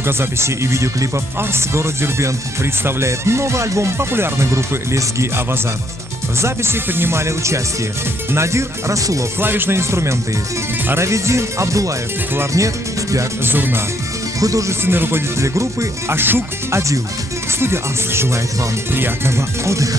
звукозаписи и видеоклипов Арс город Дербент представляет новый альбом популярной группы Лезги Авазар. В записи принимали участие Надир Расулов, клавишные инструменты, Равидин Абдулаев, кларнет, спяк зурна. Художественный руководитель группы Ашук Адил. Студия Арс желает вам приятного отдыха.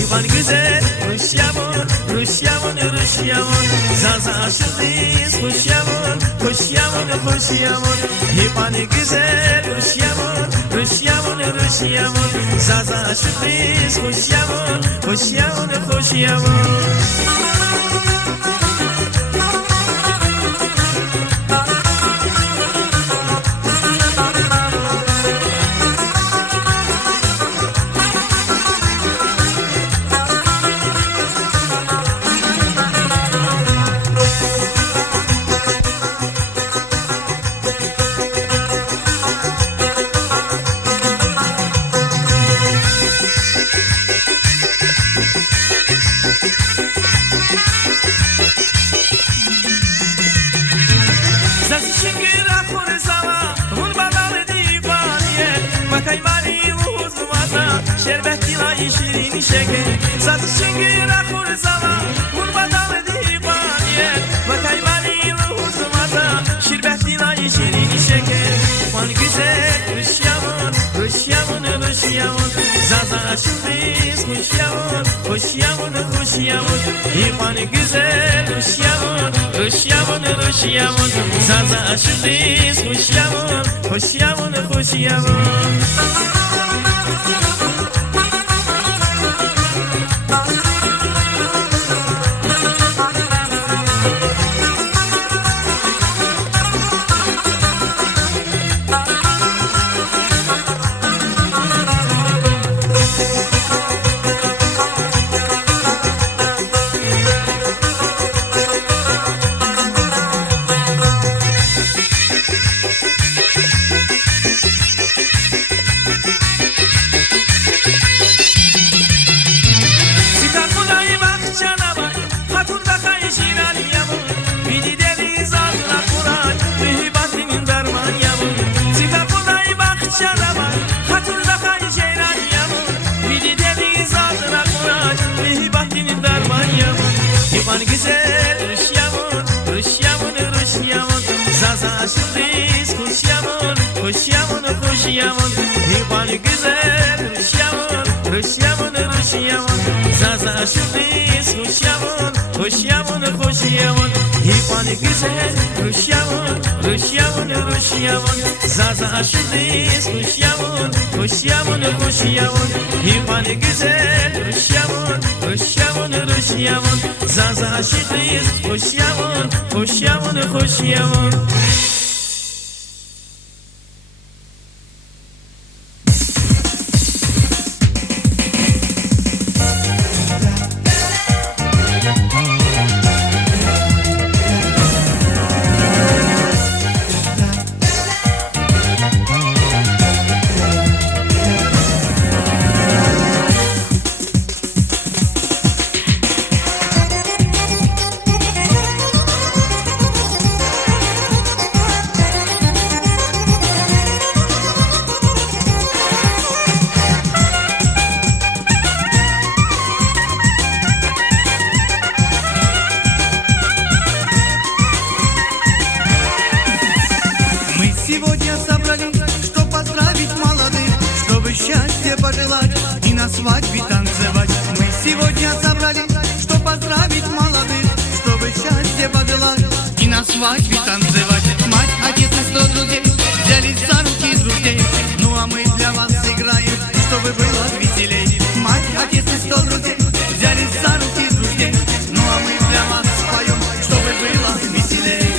Hipani güzel, hoş yavun, zaza sürpriz, hoş yavun. Hipani güzel, hoş yavun, zaza sürpriz, hoş yavun. Zaza sürpriz, hoş yavun. Hipani güzel, hoş yavun. Zaza sürpriz, hoş yavun. счастья пожелать и на свадьбе танцевать. Мы сегодня собрались, чтоб поздравить молодых, чтобы счастье пожелать и на свадьбе танцевать. Мать, отец и 100 друзей взялись за руки друзей, ну а мы для вас играем, чтобы было веселей. Мать, отец и 100 друзей взялись за руки друзей, ну а мы для вас споем, чтобы было веселей.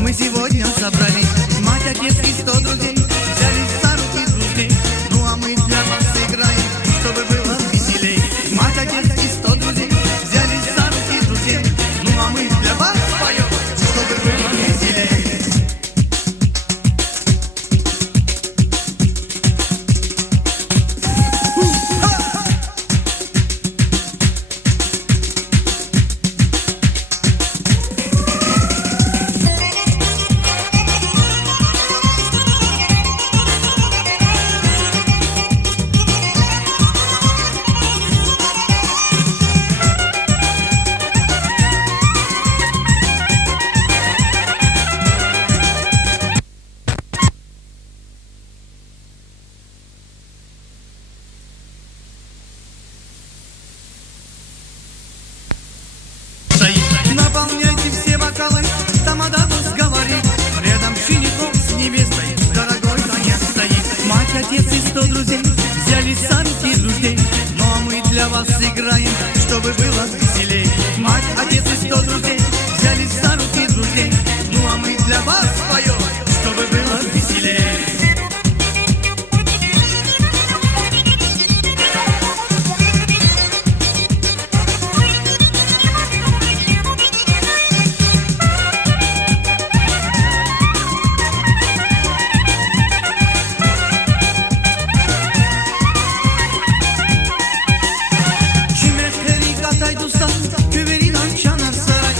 Мы сегодня собрались, мать, отец и 100 друзей взялись за руки друзей, ну а мы для вас играем, чтобы было веселей. Мать, отец и 100 друзей взялись за руки друзей, ну а мы для вас поем, чтобы было веселей. Наполняйте все бокалы, тамада пусть говорит, рядом с женихом, с невестой дорогой конец стоит. Мать, отец и 100 друзей взялись за руки друзей, ну а мы для вас играем, чтобы было веселей. Мать, отец и 100 друзей взялись за руки друзей, ну а мы для вас поем, чтобы было веселей. Küverinden çanar saray,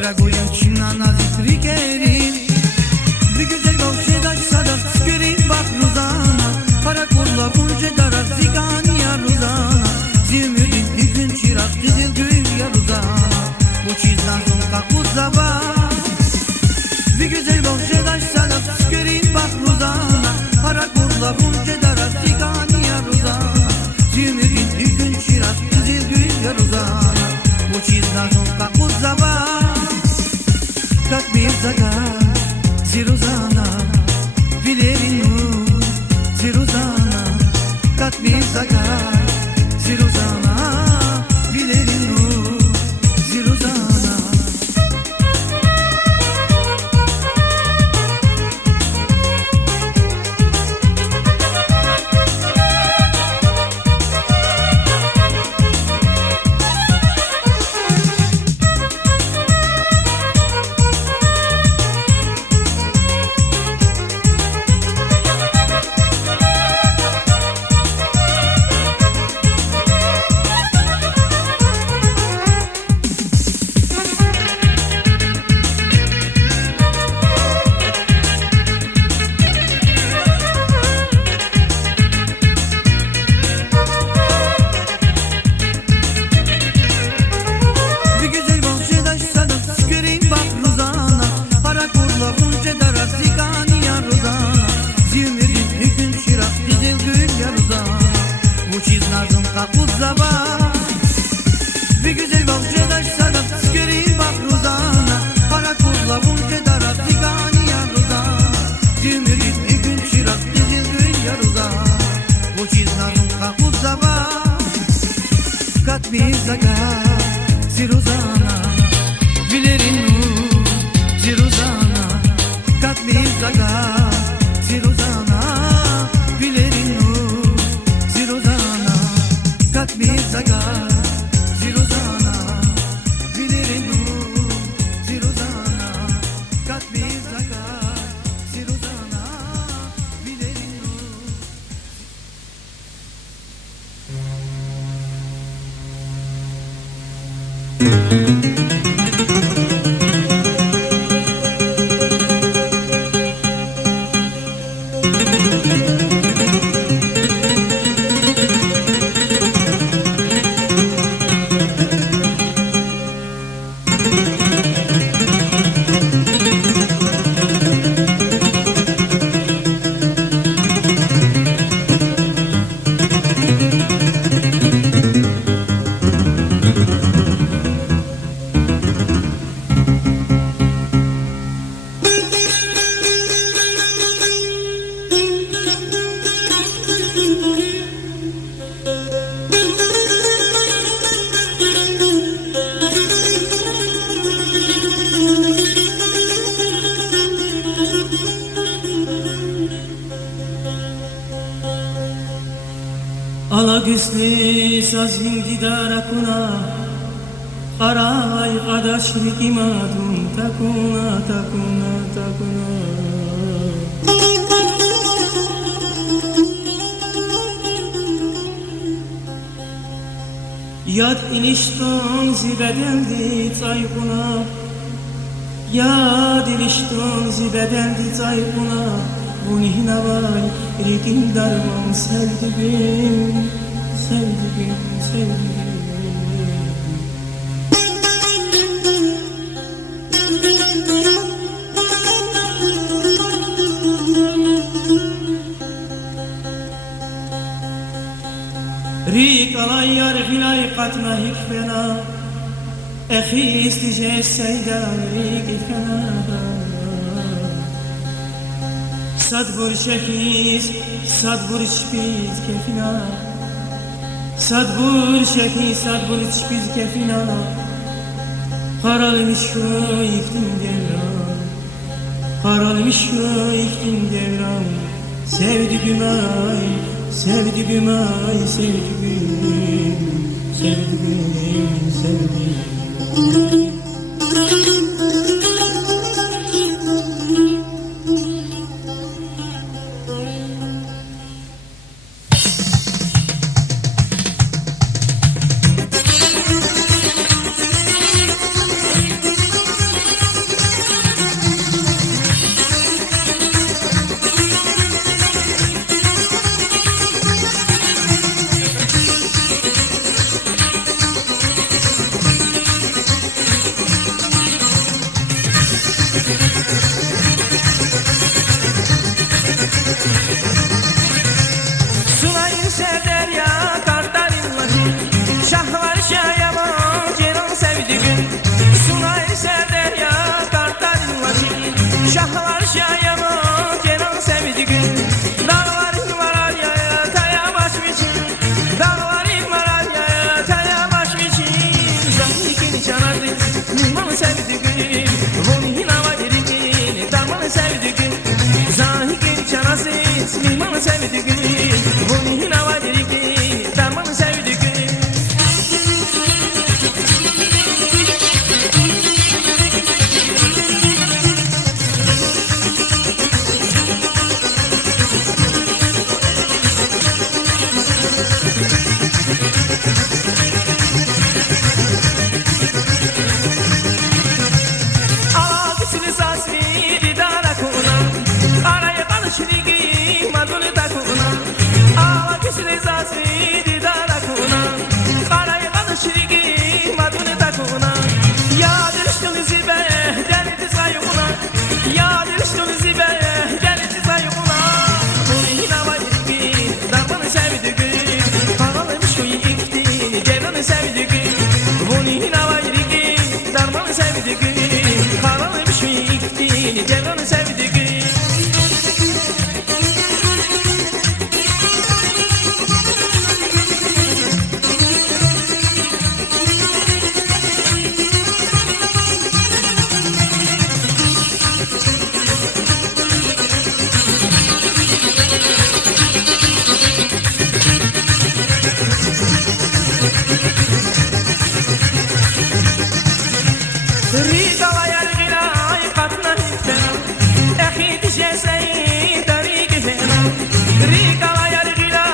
reaguję ci na nazy trikerin. Wyguzel bałże dać sadat skierin bak ruzana. Para kurla bunca darar zigani ya ruzana. Zimüdin ikün çırak dizil gül ya ruzana. Bu çizden son kakuz zaba. Vyguzel bałże dać sadat skierin bak ruzana. Para kurla bunca darar zigani ya ruzana. Zimüdin ikün çırak dizil gül ya ruzana. Bu çizden son kakuz zaba. Как мир загар, Зирузана, Вилерину, Зирузана, как мир загар, Зирузана, Вилерину, Зирузана. Alagüsli sazin didara kuna Aray adaşri imadun takuna takuna takuna Yad inişton zibedendi taykuna Yad inişton zibedendi taykuna Bunihna var rikin darman sevdiğim Sevdiğim, sevdiğim Rik alay yar hilay katna hikfena Ehi istije seydan rik ifena Sadbur şehiz, sadbur çpiz kefina Sadbur şehiz, sadbur çpiz kefina Karalmış şu iktim devran Karalmış şu iktim devran Sevdiğim ay, sevdiğim ay, sevdiğim Sevdiğim, sevdiğim darmanı sevdiğim Bunu hinava dirigi darmanı sevdiğim Ağabeyini sasvi didara kuna Araya kalışırigi madunu da kuna Ağabeyini sasvi didara kuna Araya kalışırigi madunu da kuna Ya diriştun zibe deliti sayuna Ya diriştun zibe deliti sayuna Bunu hinava dirigi darmanı sevdiğim Paralıymış o ikti devranı sevdiğim Bunu hinava dirigi darmanı sevdiğim Karalıymış mı iktiğini devranı sevdiğim Rigala yargila katna hittena Ehi dişeseyi darigi fena Rigala yargila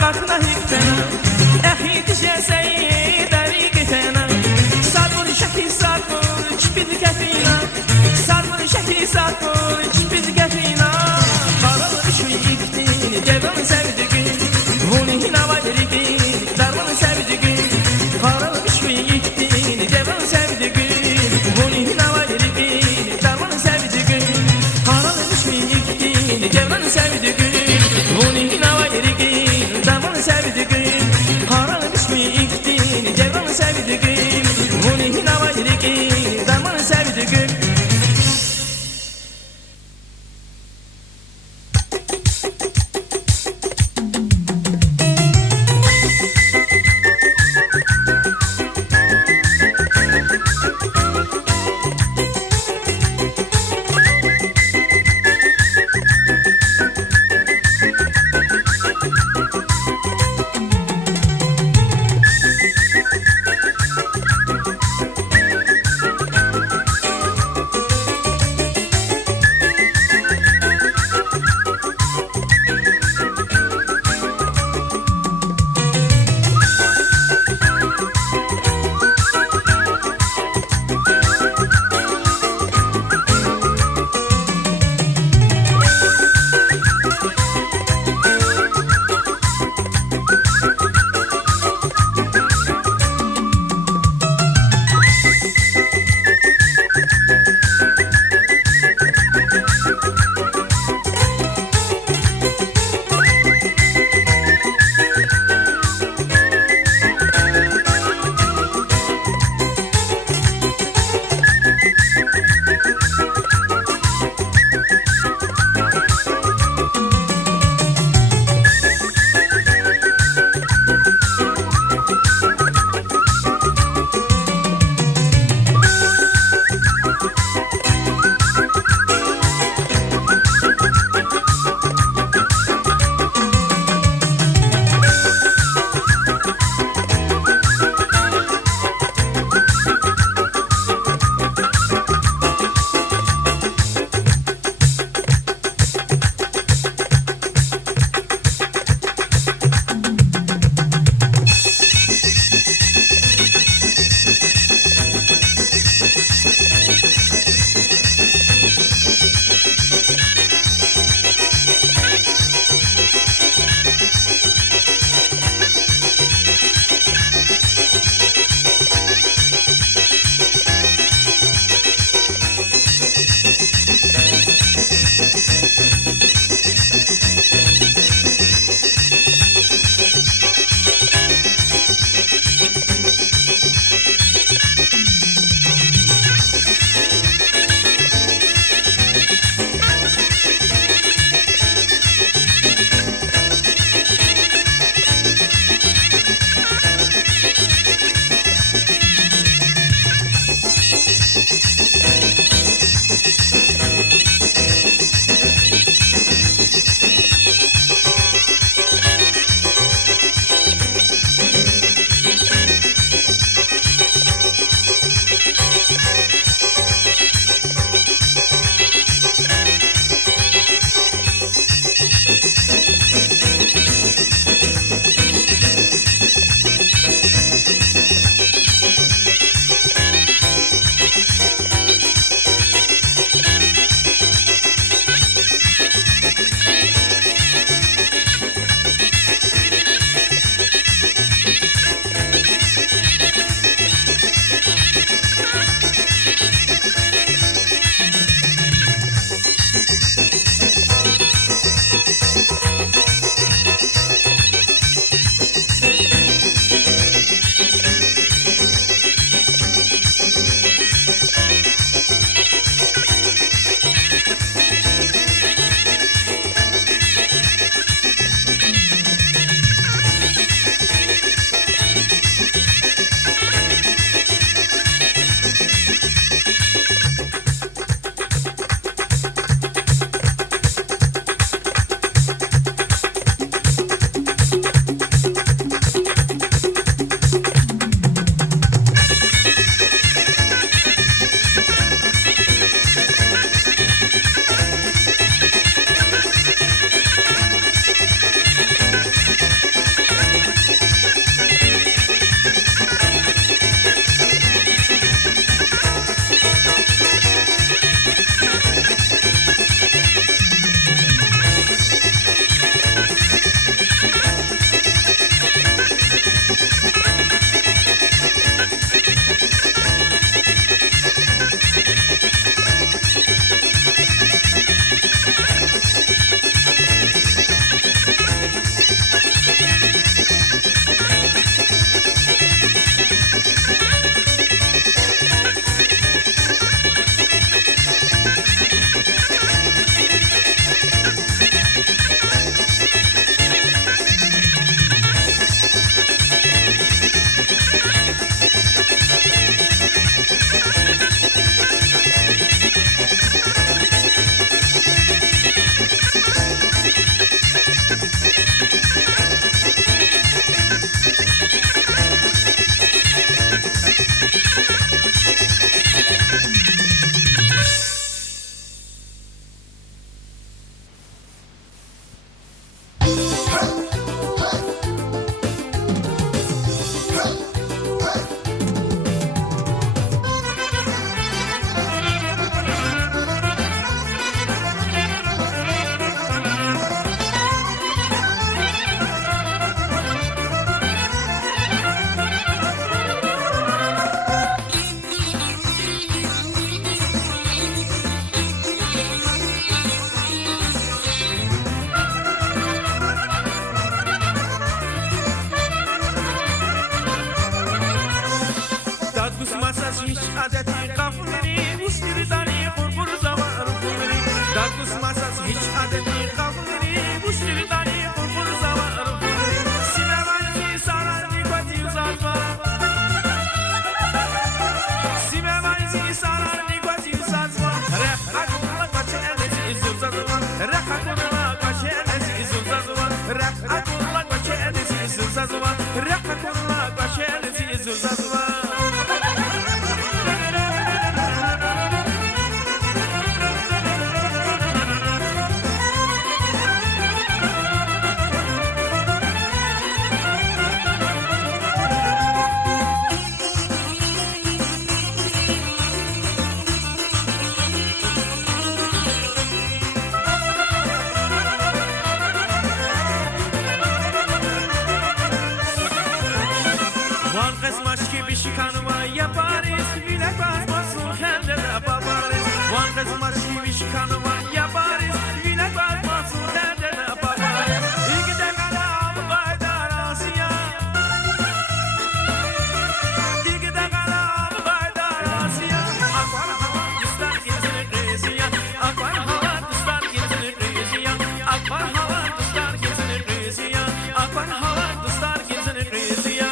katna hittena Ehi dişeseyi darigi fena Sarvur şaki sarvur çipid kefina Sarvur şaki sarvur çipid kefina Karalı şu iktiğini devranı sevdiğim Bunu hinava dirigi darmanı sevdiğim Karalı şu iktiğini devranı sevdiğim Bunu hinava dirigi darmanı sevdiğim Karalıymış mı iktiğini devranı sevdiğim Bunu hinava dirigi darmanı sevdiğim Karalıymış mı iktiğini devranı sevdiğim Bunu hinava dirigi darmanı sevdiğim adeti kafulini Uskiri dani kurkur zavar kulini Dagus masas hiç adeti kafulini Uskiri dani kurkur zavar kulini Simevanzi sarar nikoti uzatma Simevanzi sarar nikoti uzatma Rekha kurla kaçı enesi izuzatma Rekha kurla kaçı enesi izuzatma Rekha kurla kaçı enesi izuzatma Rekha kurla kaçı enesi izuzatma Şikanıma yaparız, bile bakmasın kendine babarız. Van kızma şivi şikanıma yaparız, bile bakmasın kendine babarız. İki de kalam kaydar Asya, İki de kalam kaydar Asya. Akvar hava kıstar gizli reziya, akvar hava kıstar gizli reziya, akvar hava kıstar gizli reziya, akvar hava kıstar gizli reziya.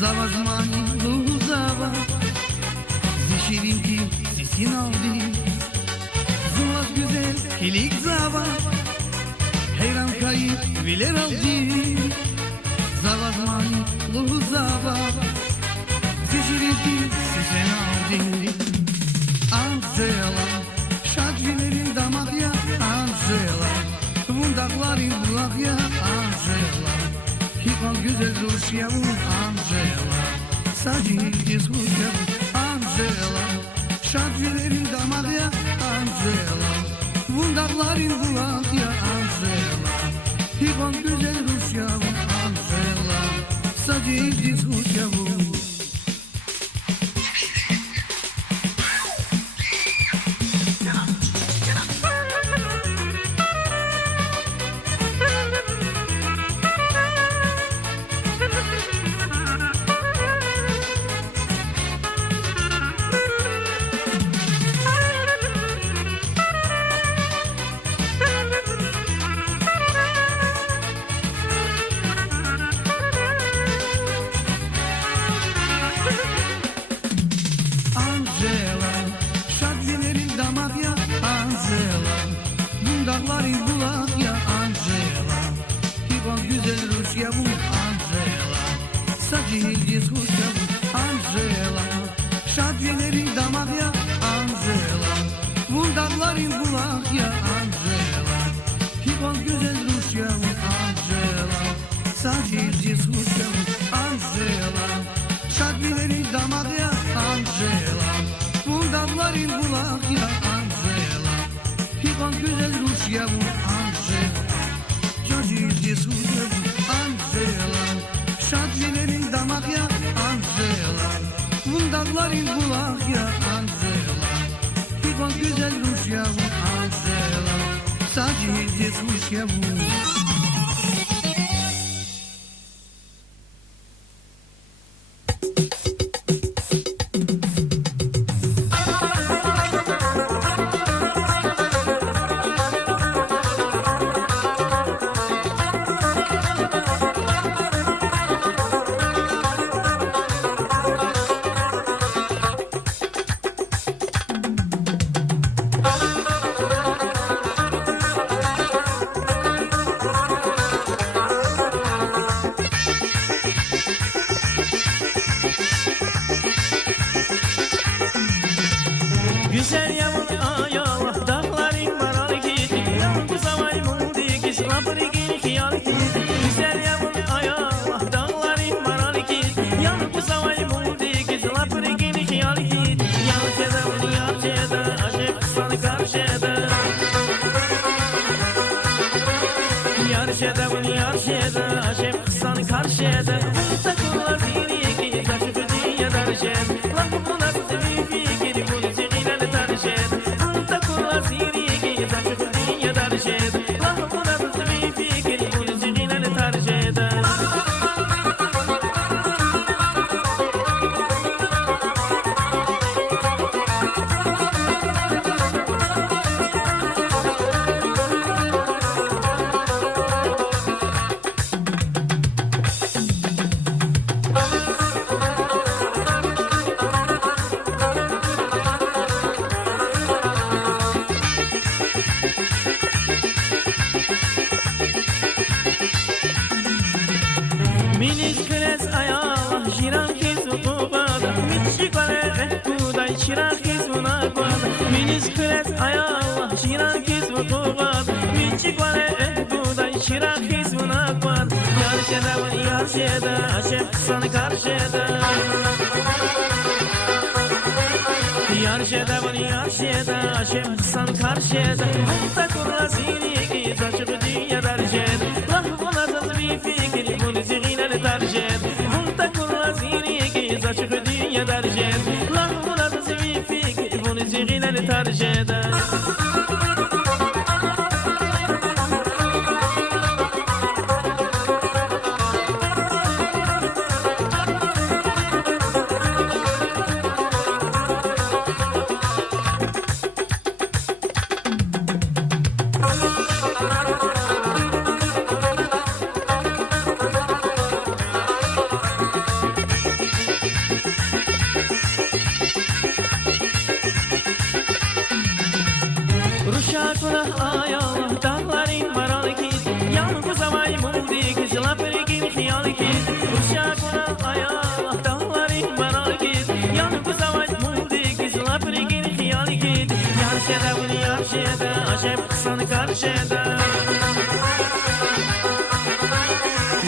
Zava zmani lu zava Zişirinki sesin aldı Zuvaz güzel kilik zava Heyran kayıp biler aldı Zava zmani lu zava Zişirinki sesin aldı Angela Şadrilerin damak ya Angela Vundakların bulak ya Angela Hikal güzel Rusya bu Angela Sadece Rusya bu Angela Şadrilerin damak ya Angela Vundakların bulak ya Angela Hikal güzel Rusya bu Angela Sadece Rusya bu Dağların bulak ya Angela Hikal güzel Rusya bu Angela Sadece Rusya bu Angela Şadrilerin damak ya Angela Vundakların bulak ya Angela Hikal güzel Rusya bu Angela Sadece Rusya bu Angela Şadrilerin damak ya Angela Vundakların bulak ya Angela Hikal güzel Rusya bu Angela Cacildi Rusya bu Angela Şadrilerin damak ya Angela Vundakların bulak ya Angela Hikal güzel Rusya bu Angela Cacildi Rusya bu Güzel yavun ayağı dağların maral gitti Yavun zavay mundi kis labrigin hiyal gitti Güzel yavun ayağı dağların maral gitti Yavun zavay mundi kis labrigin hiyal gitti Yavun cedavun yar ceda aşık sana karşıda Yar cedavun yar ceda aşık sana karşıda Takular dini ki kaçıp dünya darşed Lan bu nasıl bir fikir bu Minis kres ayağla şiran kez vukuvat Miçik vale buday şiran kez vunakuvat Yarşeda van yarşeda aşık sana karşıda Yarşeda van yarşeda aşık sana karşıda Hatta kurla seni ki taşık dünya darşed Lahvuna tatlı bir fikir bunu zihinle tarşed Hatta kurla seni ki taşık dünya darşed Lahvuna tatlı bir fikir bunu zihinle tarşed ay Allah dağların maralı ki Yalnız avay muldi ki zilapırgin hiyali ki Uşakuna ay Allah dağların maralı ki Yalnız avay muldi ki zilapırgin hiyali ki Yarşeda bunu yarşeda aşep kısanı karşeda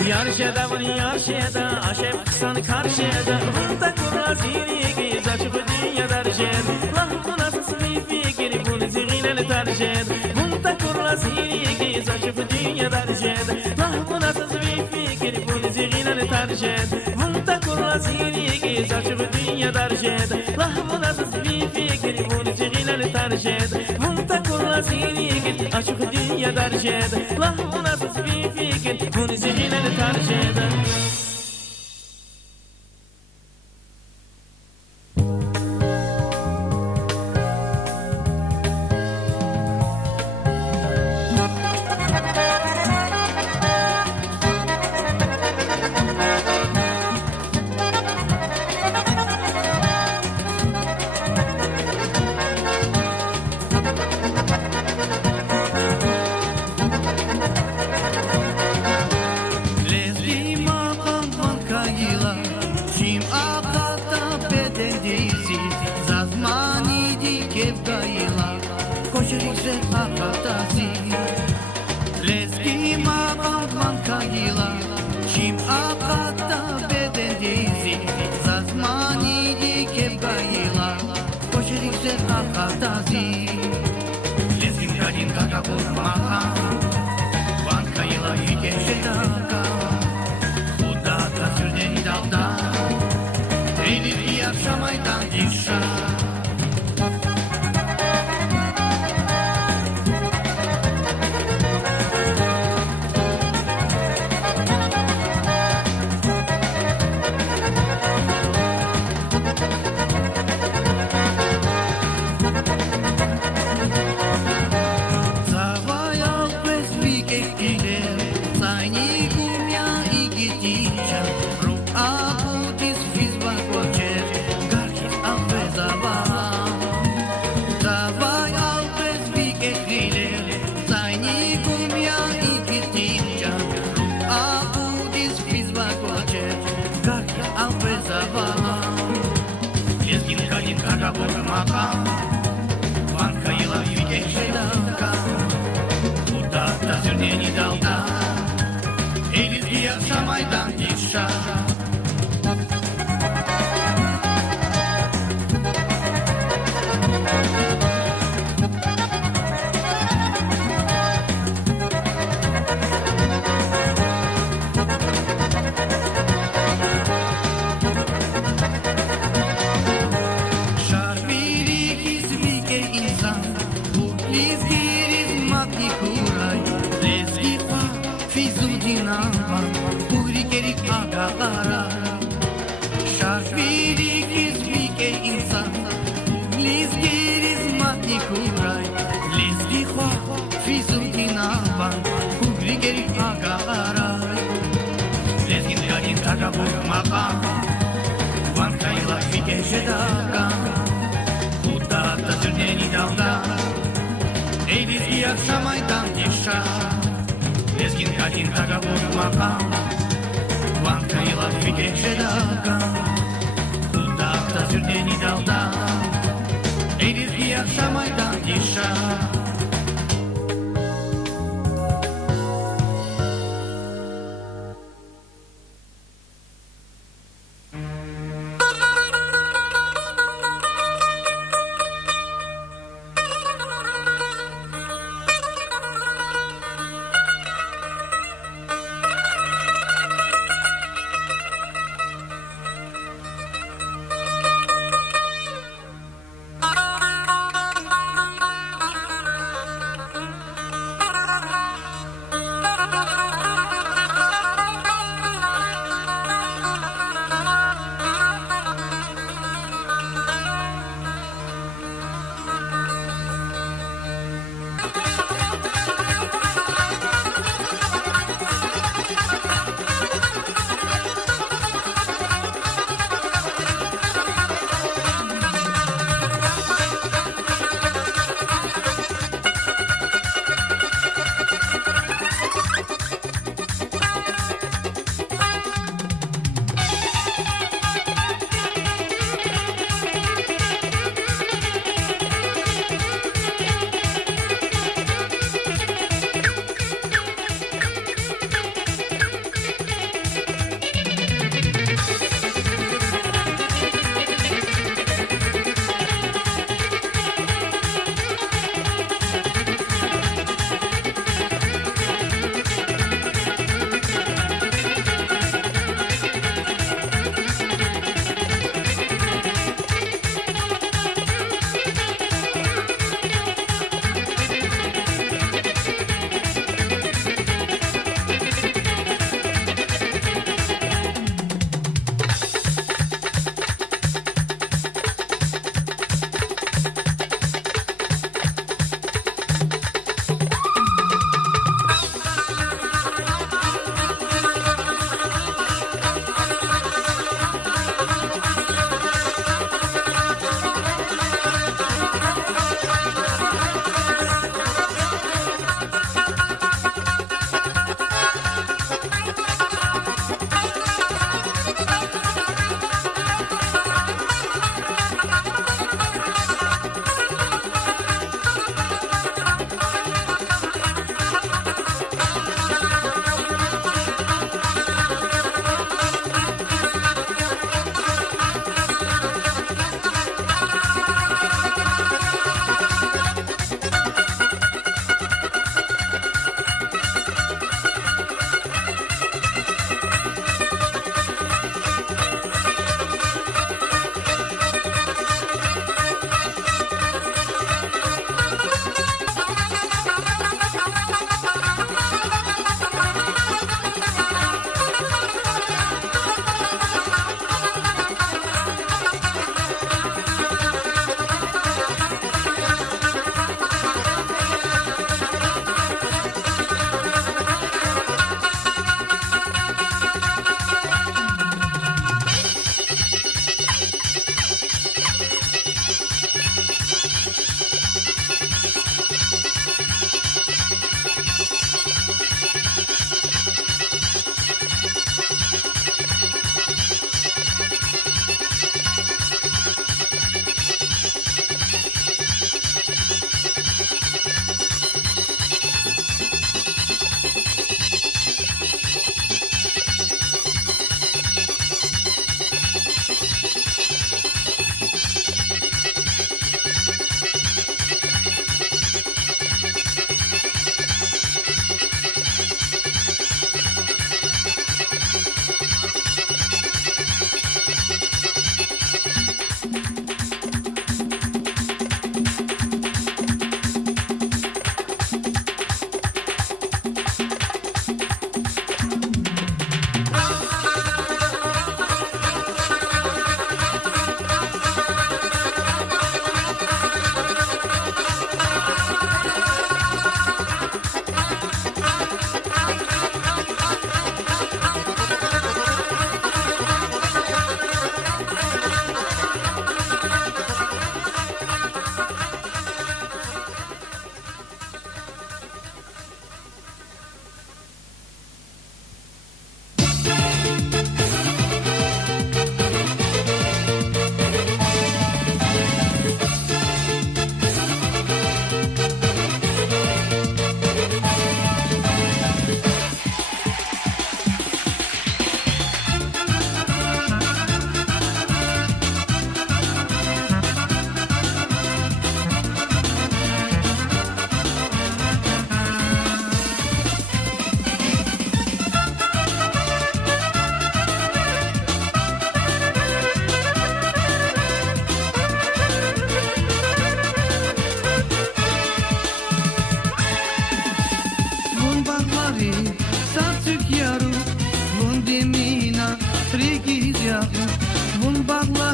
Yarşeda bunu yarşeda aşep kısanı karşeda Vunta kurla zirigi zaçıp dünya darşed Lah bu nasıl bir fikir bunu zirgileni tarşed Vunta kurla zirigi zaçıp dünya darşed Lah bu nasıl bir fikir bunu zirgileni tarşed Vunta kurla zirigi zaçıp dünya darşed Lah bu nasıl bir fikir bunu zirgileni tarşed Vunta kurla zirigi açık dünya darşed Lah bu nasıl bir fikir bunu zirgileni tarşed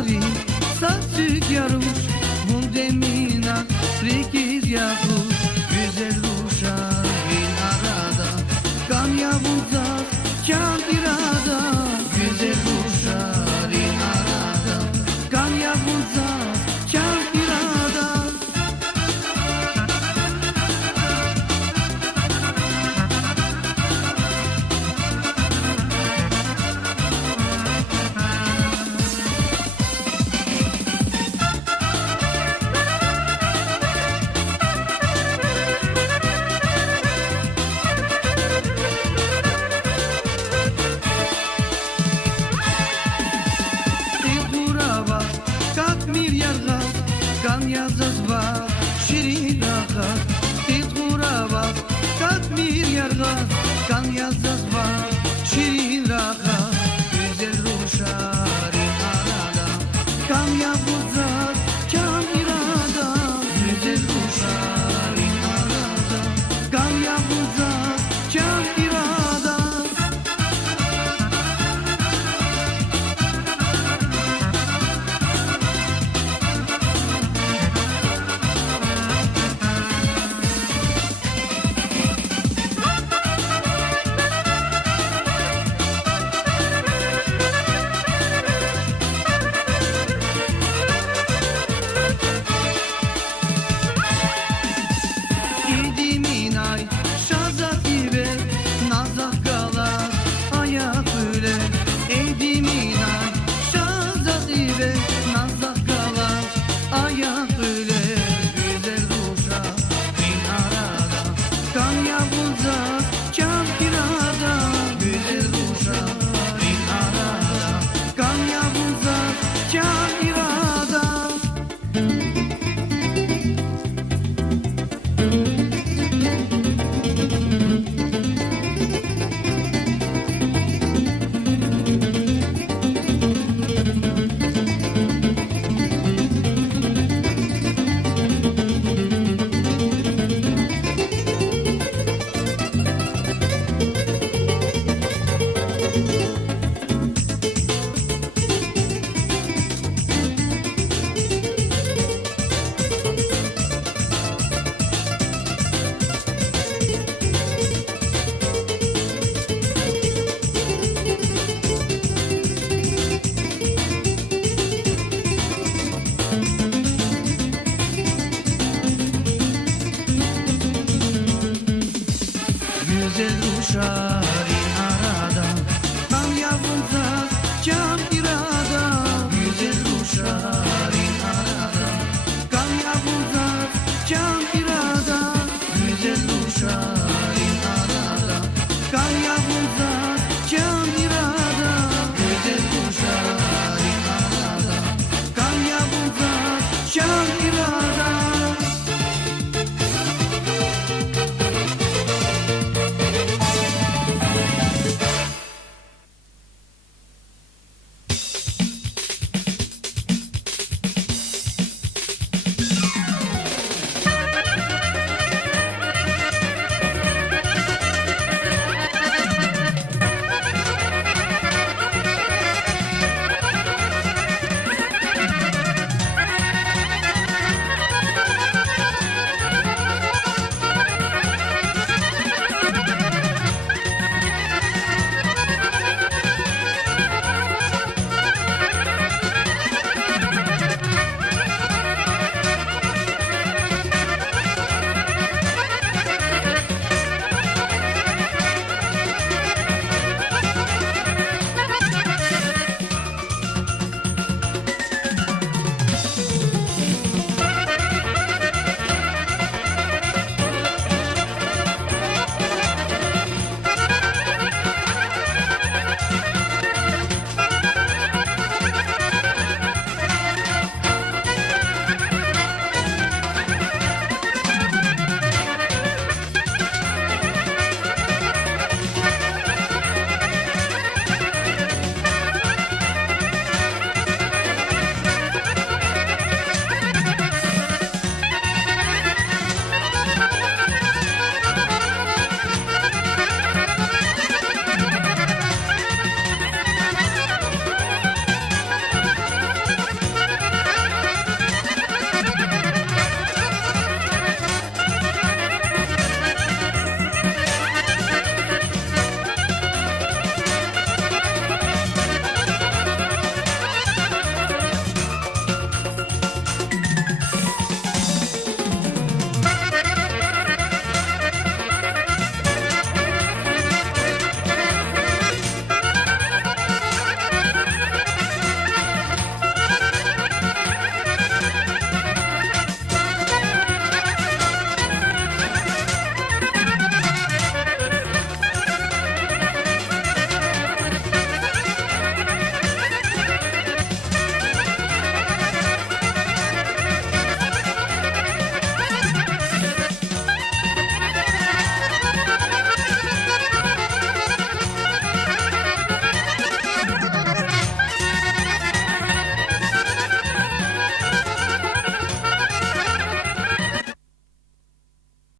Sari, saçık yaruş, bundemina, frikiz yakuş, güzel ruşar bin arada, kan yavuzat, can irada, güzel ruşar bin arada, kan yavuzat, can irada. Kan yazız var, şirin rahat. Tez kurava, kat milyarga. Kan yazız var, şirin rahat. Güzel ruşarın arada. Kan yavuzat, can irada. Güzel ruşarın arada. Kan yavuzat, can irada. Güzel uşak